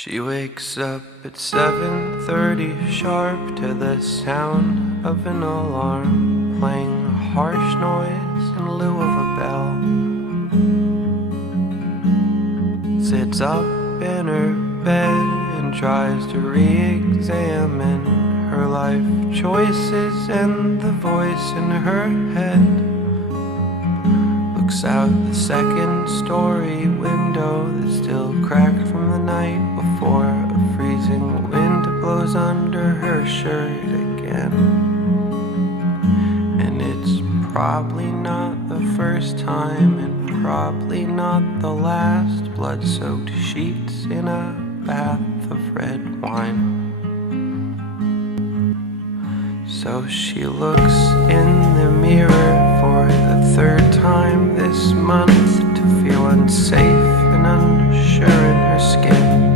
She wakes up at 7:30 sharp to the sound of an alarm playing a harsh noise in lieu of a bell. Sits up in her bed and tries to re-examine her life choices and the voice in her head. Looks out the second-story window that's still cracked from the night before. A freezing wind blows under her shirt again. And it's probably not the first time, and probably not the last. Blood-soaked sheets in a bath of red wine. So she looks in the mirror for the third time this month to feel unsafe and unsure in her skin.